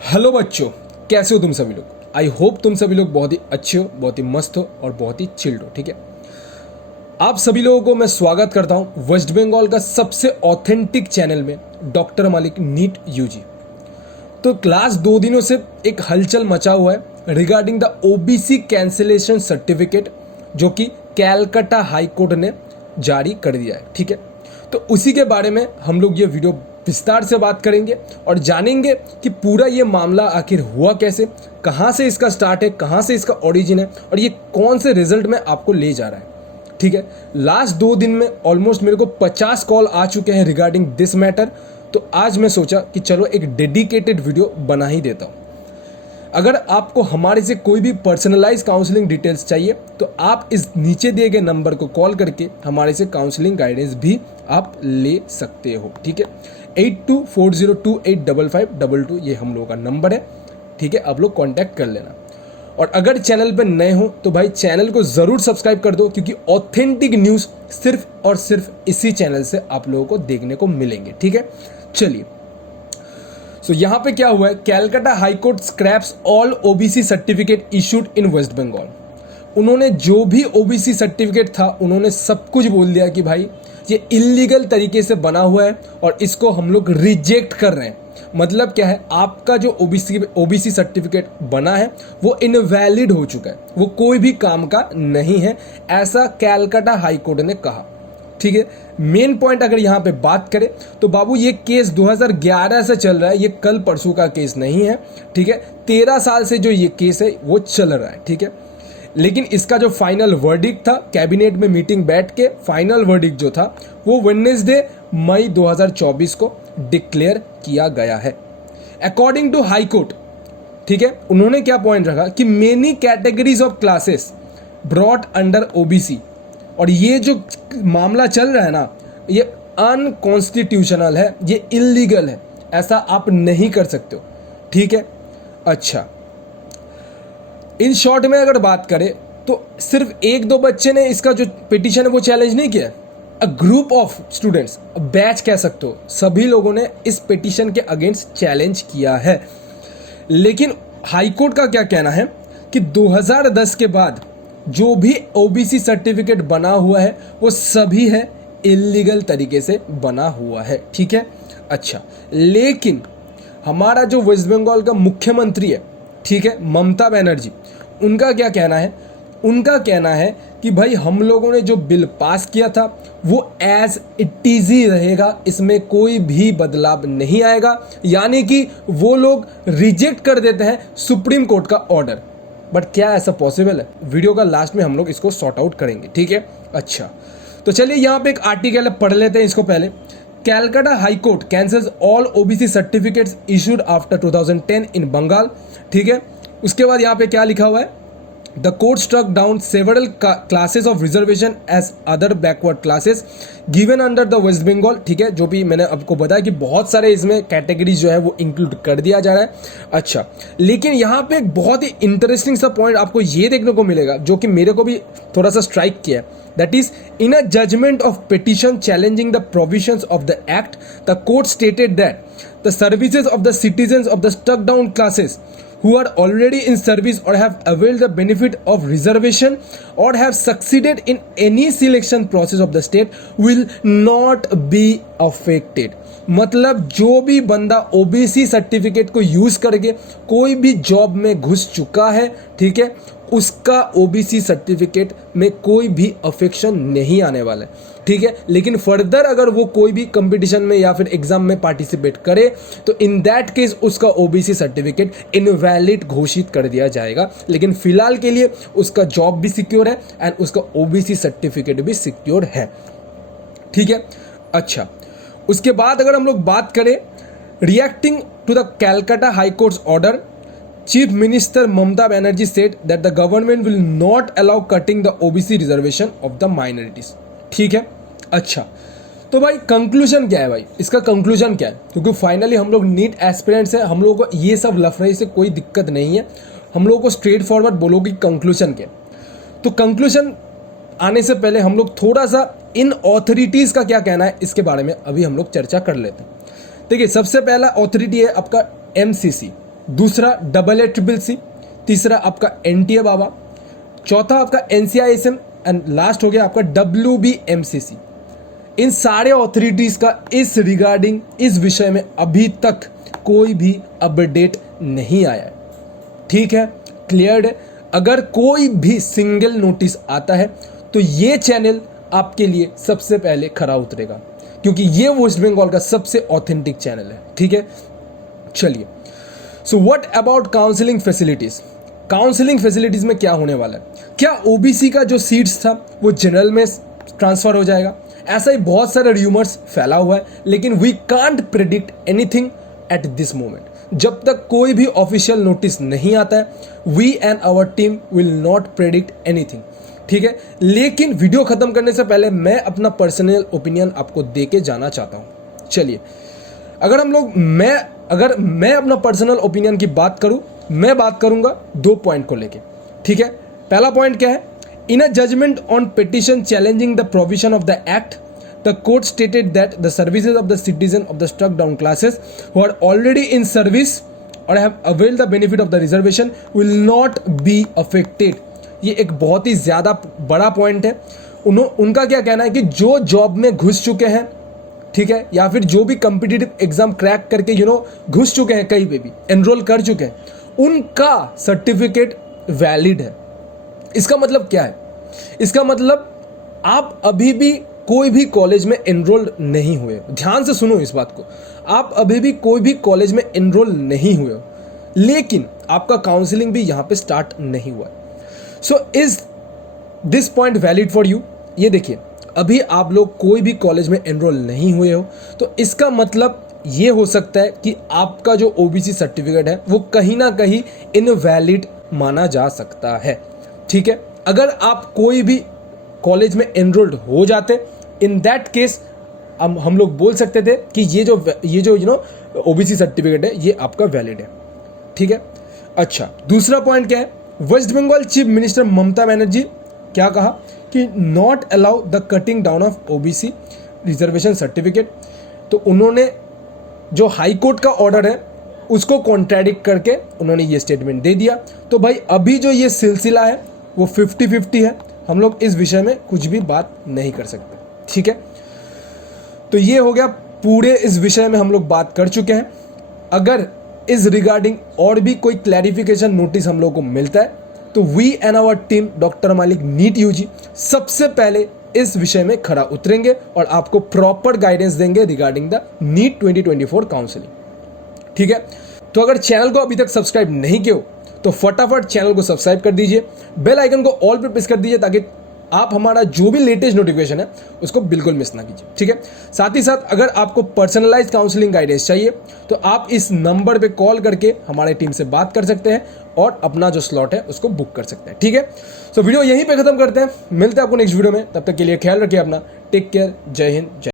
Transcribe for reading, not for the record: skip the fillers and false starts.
Hello बच्चों, कैसे हो तुम सभी लोग। आई होप तुम सभी लोग बहुत ही अच्छे हो, बहुत ही मस्त हो और बहुत ही चिल्ड हो। ठीक है, आप सभी लोगों को मैं स्वागत करता हूं वेस्ट बंगाल का सबसे ऑथेंटिक चैनल में, डॉक्टर मलिक नीट यूजी। तो लास्ट 2 दिनों से एक हलचल मचा हुआ है regarding the OBC cancellation certificate, जो कि कैलकाटा हाई कोर्ट ने जारी कर दिया है। ठीक है, तो उसी के बारे में हम लोग ये वीडियो विस्तार से बात करेंगे और जानेंगे कि पूरा ये मामला आखिर हुआ कैसे, कहाँ से इसका स्टार्ट है, कहाँ से इसका ओरिजिन है और ये कौन से रिजल्ट में आपको ले जा रहा है। ठीक है, लास्ट 2 दिन में ऑलमोस्ट मेरे को 50 कॉल आ चुके हैं रिगार्डिंग दिस मैटर। तो आज मैं सोचा कि चलो एक डेडिकेटेड वीडियो बना ही देता हूँ। अगर आपको हमारे से कोई भी पर्सनलाइज काउंसलिंग डिटेल्स चाहिए तो आप इस नीचे दिए गए नंबर को कॉल करके हमारे से काउंसलिंग गाइडेंस भी आप ले सकते हो। ठीक है, 8240285522 ये हम लोगों का नंबर है। ठीक है, आप लोग कांटेक्ट कर लेना। और अगर चैनल पर नए हो तो भाई चैनल को ज़रूर सब्सक्राइब कर दो, क्योंकि ऑथेंटिक न्यूज़ सिर्फ और सिर्फ इसी चैनल से आप लोगों को देखने को मिलेंगे। ठीक है, चलिए। सो यहाँ पे क्या हुआ है, Calcutta high court scraps all OBC certificate issued in West Bengal. उन्होंने जो भी ओबीसी सर्टिफिकेट था उन्होंने सब कुछ बोल दिया कि भाई ये इलीगल तरीके से बना हुआ है और इसको हम लोग रिजेक्ट कर रहे हैं। मतलब क्या है, आपका जो ओबीसी सर्टिफिकेट बना है वो इनवैलिड हो चुका है, वो कोई भी काम का नहीं है, ऐसा कैलकाटा हाई कोर्ट ने कहा। ठीक है, मेन पॉइंट अगर यहाँ पे बात करें तो बाबू ये केस 2011 से चल रहा है, ये कल परसों का केस नहीं है। ठीक है, 13 साल से जो ये केस है वो चल रहा है। ठीक है, लेकिन इसका जो फाइनल वर्डिक्ट था, कैबिनेट में मीटिंग बैठ के फाइनल वर्डिक्ट जो था वो वेडनेसडे मई 2024 को डिक्लेयर किया गया है अकॉर्डिंग टू हाई कोर्ट। ठीक है, उन्होंने क्या पॉइंट रखा कि many categories of classes brought under OBC, और ये जो मामला चल रहा है ना, ये अनकॉन्स्टिट्यूशनल है, ये इलीगल है, ऐसा आप नहीं कर सकते हो। ठीक है, अच्छा, इन शॉर्ट में अगर बात करें तो सिर्फ 1-2 बच्चे ने इसका जो पिटीशन है वो चैलेंज नहीं किया। A group of students, batch कह सकते हो, सभी लोगों ने इस पिटीशन के अगेंस्ट चैलेंज किया है। लेकिन हाईकोर्ट का क्या कहना है कि 2010 के बाद जो भी ओबीसी सर्टिफिकेट बना हुआ है वो सभी है इलीगल तरीके से बना हुआ है। ठीक है, अच्छा, लेकिन हमारा जो वेस्ट बंगाल का मुख्यमंत्री है, ठीक है, ममता बनर्जी, उनका क्या कहना है, उनका कहना है कि भाई हम लोगों ने जो बिल पास किया था वो एज इट इज ही रहेगा, इसमें कोई भी बदलाव नहीं आएगा। यानी कि वो लोग रिजेक्ट कर देते हैं सुप्रीम कोर्ट का ऑर्डर। बट क्या ऐसा पॉसिबल है? वीडियो का लास्ट में हम लोग इसको सॉर्ट आउट करेंगे। ठीक है, अच्छा, तो चलिए यहाँ पे एक आर्टिकल है, पढ़ लेते हैं इसको पहले। Calcutta high court cancels all OBC certificates issued after 2010 इन बंगाल। ठीक है, उसके बाद यहाँ पे क्या लिखा हुआ है, the court struck down several classes of reservation as other backward classes given under the West Bengal. ठीक है, जो भी मैंने आपको बताया कि बहुत सारे इसमें कैटेगरीज जो है वो इंक्लूड कर दिया जा रहा है। अच्छा, लेकिन यहाँ पे एक बहुत ही इंटरेस्टिंग सा पॉइंट आपको ये देखने को मिलेगा जो कि मेरे को भी थोड़ा सा स्ट्राइक किया है। That is, in a judgment of petition challenging the provisions of the Act, the court stated that the services of the citizens of the struck down classes who are already in service or have availed the benefit of reservation or have succeeded in any selection process of the state will not be affected। मतलब जो भी बंदा OBC certificate को use करके कोई भी job में घुस चुका है, ठीक है, उसका ओबीसी सर्टिफिकेट में कोई भी अफेक्शन नहीं आने वाला है। ठीक है, लेकिन फर्दर अगर वो कोई भी कंपटीशन में या फिर एग्जाम में पार्टिसिपेट करे तो इन दैट केस उसका ओबीसी सर्टिफिकेट इनवैलिड घोषित कर दिया जाएगा। लेकिन फिलहाल के लिए उसका जॉब भी सिक्योर है एंड उसका ओबीसी सर्टिफिकेट भी सिक्योर है। ठीक है, अच्छा, उसके बाद अगर हम लोग बात करें, reacting to the Calcutta high court's order, Chief Minister Mamata Banerjee said that the government will not allow cutting the OBC reservation of the minorities। ठीक है, अच्छा, तो भाई कंक्लूजन क्या है भाई, इसका कंक्लूजन क्या है? क्योंकि फाइनली हम लोग नीट एस्पिरेंट्स हैं, हम लोगों को ये सब लफड़े से कोई दिक्कत नहीं है, हम लोगों को स्ट्रेट फॉरवर्ड बोलोगे कंक्लूजन क्या। तो कंक्लूजन आने से पहले हम लोग थोड़ा सा इन ऑथोरिटीज़ का क्या कहना है इसके बारे में अभी हम लोग चर्चा कर लेते हैं। देखिए, सबसे पहला ऑथोरिटी है आपका एमसीसी। दूसरा AACCC, तीसरा आपका NTA बाबा, चौथा आपका NCISM एंड लास्ट हो गया आपका WBMCC। इन सारे ऑथोरिटीज का इस रिगार्डिंग इस विषय में अभी तक कोई भी अपडेट नहीं आया है। ठीक है, क्लियर है। अगर कोई भी सिंगल नोटिस आता है तो ये चैनल आपके लिए सबसे पहले खरा उतरेगा, क्योंकि ये वेस्ट बंगाल का सबसे ऑथेंटिक चैनल है। ठीक है, चलिए। So what about counselling facilities? Counselling facilities में क्या होने वाला है? क्या ओबीसी का जो सीट्स था वो जनरल में ट्रांसफर हो जाएगा? ऐसा ही बहुत सारे र्यूमर्स फैला हुआ है, लेकिन we can't predict anything at this moment. जब तक कोई भी ऑफिशियल नोटिस नहीं आता है, we and our team will not predict anything. ठीक है, लेकिन वीडियो खत्म करने से पहले मैं अपना पर्सनल ओपिनियन आपको दे के जाना चाहता हूं। चलिए, अगर मैं अपना पर्सनल ओपिनियन की बात करूं, मैं बात करूंगा 2 पॉइंट को लेके। ठीक है, पहला पॉइंट क्या है? In a judgment on petition challenging the provision of the act, the court stated that the services of the citizen of the struck down classes who are already in service or have availed the benefit of the reservation will not be affected। ये एक बहुत ही ज़्यादा बड़ा point है। उनका क्या कहना है कि जो जॉब में घुस चुके हैं, ठीक है, या फिर जो भी कम्पिटिटिव एग्जाम क्रैक करके घुस चुके हैं, कहीं पे भी एनरोल कर चुके हैं, उनका सर्टिफिकेट वैलिड है। इसका मतलब क्या है? इसका मतलब आप अभी भी कोई भी कॉलेज में एनरोल नहीं हुए हो। ध्यान से सुनो इस बात को, आप अभी भी कोई भी कॉलेज में एनरोल नहीं हुए हो, लेकिन आपका काउंसलिंग भी यहाँ पे स्टार्ट नहीं हुआ। So is this point valid for you? ये देखिए, अभी आप लोग कोई भी कॉलेज में एनरोल नहीं हुए हो, तो इसका मतलब ये हो सकता है कि आपका जो ओबीसी सर्टिफिकेट है वो कहीं ना कहीं इनवैलिड माना जा सकता है। ठीक है, अगर आप कोई भी कॉलेज में एनरोल्ड हो जाते, इन दैट केस हम लोग बोल सकते थे कि ये जो ओबीसी सर्टिफिकेट है ये आपका वैलिड है। ठीक है, अच्छा, दूसरा पॉइंट क्या है? Waste Bengal chief minister Mamata Banerjee क्या कहा कि not allow the cutting down of OBC reservation certificate. तो उन्होंने जो हाई कोर्ट का ऑर्डर है उसको कॉन्ट्रैडिक्ट करके उन्होंने ये स्टेटमेंट दे दिया। तो भाई अभी जो ये सिलसिला है वो 50-50 है, हम लोग इस विषय में कुछ भी बात नहीं कर सकते। ठीक है, तो ये हो गया, पूरे इस विषय में हम लोग बात कर चुके हैं। अगर इस रिगार्डिंग और भी कोई क्लैरिफिकेशन नोटिस हम लोग को मिलता है तो we and our team doctor Malik NEET UG सबसे पहले इस विषय में खरा उतरेंगे और आपको प्रॉपर गाइडेंस देंगे रिगार्डिंग द नीट 2024 काउंसलिंग। ठीक है, तो अगर चैनल को अभी तक सब्सक्राइब नहीं किया हो तो फटाफट चैनल को सब्सक्राइब कर दीजिए, बेल आइकन को ऑल पे प्रेस कर दीजिए ताकि आप हमारा जो भी लेटेस्ट नोटिफिकेशन है उसको बिल्कुल मिस ना कीजिए। ठीक है, साथ ही साथ अगर आपको पर्सनलाइज्ड काउंसलिंग गाइडेंस चाहिए तो आप इस नंबर पे कॉल करके हमारे टीम से बात कर सकते हैं और अपना जो स्लॉट है उसको बुक कर सकते हैं। ठीक है, सो वीडियो यहीं पे खत्म करते हैं, मिलते हैं आपको नेक्स्ट वीडियो में। तब तक के लिए ख्याल रखिए अपना, टेक केयर, जय हिंद, जय